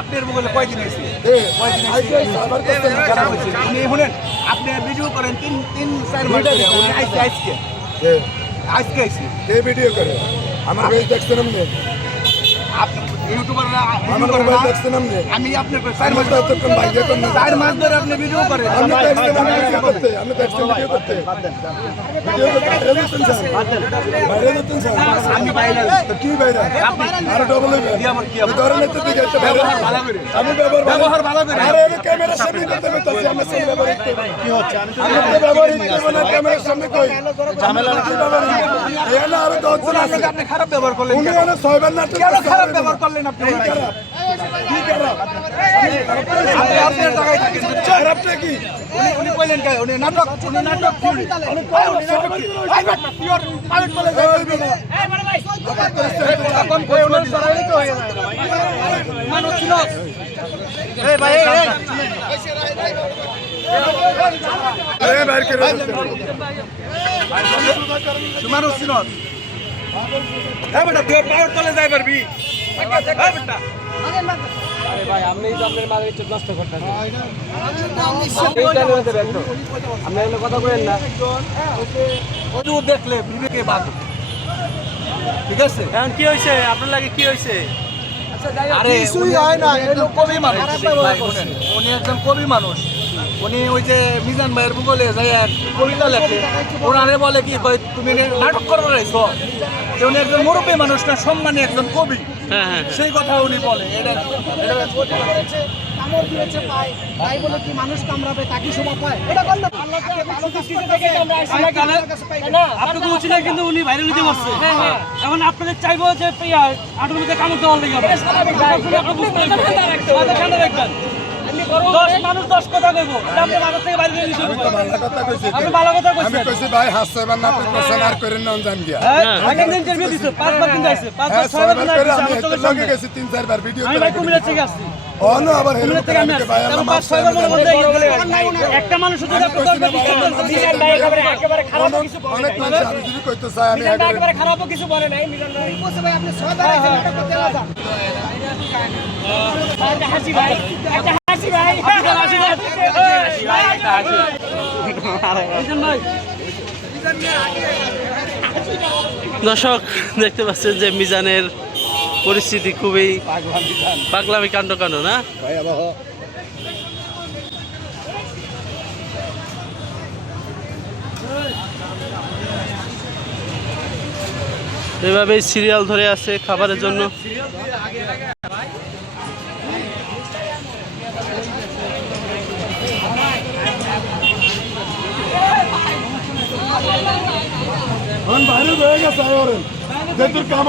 আপনার মোবাইলে কয়দিন হয়েছে আপনার আপনি শুনেন আপনি ভিডিও করেন তিন তিন চার মাস ধরে উনি আজকে আজকে আজকে আইসি ভিডিও করে আমার পেজ দেখছেন আপনি আপনি ইউটিউবাররা ভিডিও করেন না? আমি আপনার চার মাস চার মাস ধরে আপনি ভিডিও আমি ভিডিও করতে ভিডিও আমি বাইরে তো কি বাইরে আর ডবল আমার কি দিকে ব্যবহার ভালো করে। আমি ব্যবহার ব্যবহার ভালো করে। আরে আমি ক্যামেরার সামনে করতে আমার সামনে ব্যবহার করতে কি হচ্ছে আমি ব্যবহার করতে না ক্যামেরার সামনে কই ঝামেলা কি ব্যবহার এই না আরও দশজন আছে আপনি খারাপ ব্যবহার করলেন উনি? এনে ছয়বার নাটক কেন খারাপ ব্যবহার করলেন আপনি খারাপ কি খারাপ আপনি আপনার জায়গায় থাকেন খারাপটা কি উনি উনি কইলেন কে উনি নাটক উনি নাটক কি উনি উনি নাটক কি I but pure private college ওই বাবা। এখন কই উনি সরাই তো হয়ে যায় মানুষ ছিল এই ভাই এই দেখলে বিবেকে বাদ ঠিক আছে এখন কি হয়েছে আপনার লাগে কি হয়েছে আরে কিছুই হয় না কবি মানুষ উনি একজন কবি মানুষ উনি ওই যে মিজান ভাইয়ের ভূগোলে যাই এক কবিতা লেখে। ওনারে বলে কি কয় তুমি নাটক করে রয়েছো যে উনি একজন মুরব্বী মানুষ না সম্মানী একজন কবি। হ্যাঁ হ্যাঁ সেই কথা উনি বলে। এটা এটা কামড় দিয়েছে পায়। তাই বলে কি মানুষ কামড়াবে তাকে শোভা পায়? এটা করলে আপনাকে উচিত কিন্তু উনি ভাইরাল নিতে পারছে। এখন আপনাদের চাইব যে আটুর মধ্যে কামড় দেওয়ার লেগে। ঠান্ডা রাখবেন দশ মানুষ দশ কথা কইবো। আপনি বাজার থেকে বাইরে নিয়ে আমি তো ভালো কথা কইছি আপনি ভালো কথা আমি কইছি ভাই হাসছে এবার নাটক করছেন আর করেন না জান গিয়া আগে দিন ইন্টারভিউ দিছে পাঁচবার কিন্তু আইছে হ্যাঁ পাঁচবার ছয়বার ছয়বার কিন্তু আইছে আমি এত লগে গেছি তিন চারবার ভিডিও আমি ভাই কুমিল্লা থেকে আসছি। ও আবার হেরো থেকে আমি আসছি। ভাই পাঁচ ছয়বার মনে মধ্যে একটা মানুষ যদি আপনি দশবার বিশ্বাস করেন মিজান ভাই একেবারে একেবারে খারাপ কিছু বলে অনেক। মানুষ আমি যদি কইতে চাই আমি একেবারে- একেবারে কিছু বলে নাই মিজান ভাই বলছে ভাই আপনি ছয় বার এসে নাটক করতে যান একটা হাসি ভাই একটা হাসি ভাই একটা হাসি ভাই হাসি ভাই একটা হাসি মিজান ভাই দর্শক, দেখতে পাচ্ছেন যে মিজানের পরিস্থিতি খুবই পাগলামি কাণ্ড কাণ্ড, না? এভাবেই সিরিয়াল ধরে আছে খাবারের জন্য। বাইরে হয়ে গেছে ওরেন যে তোর কাম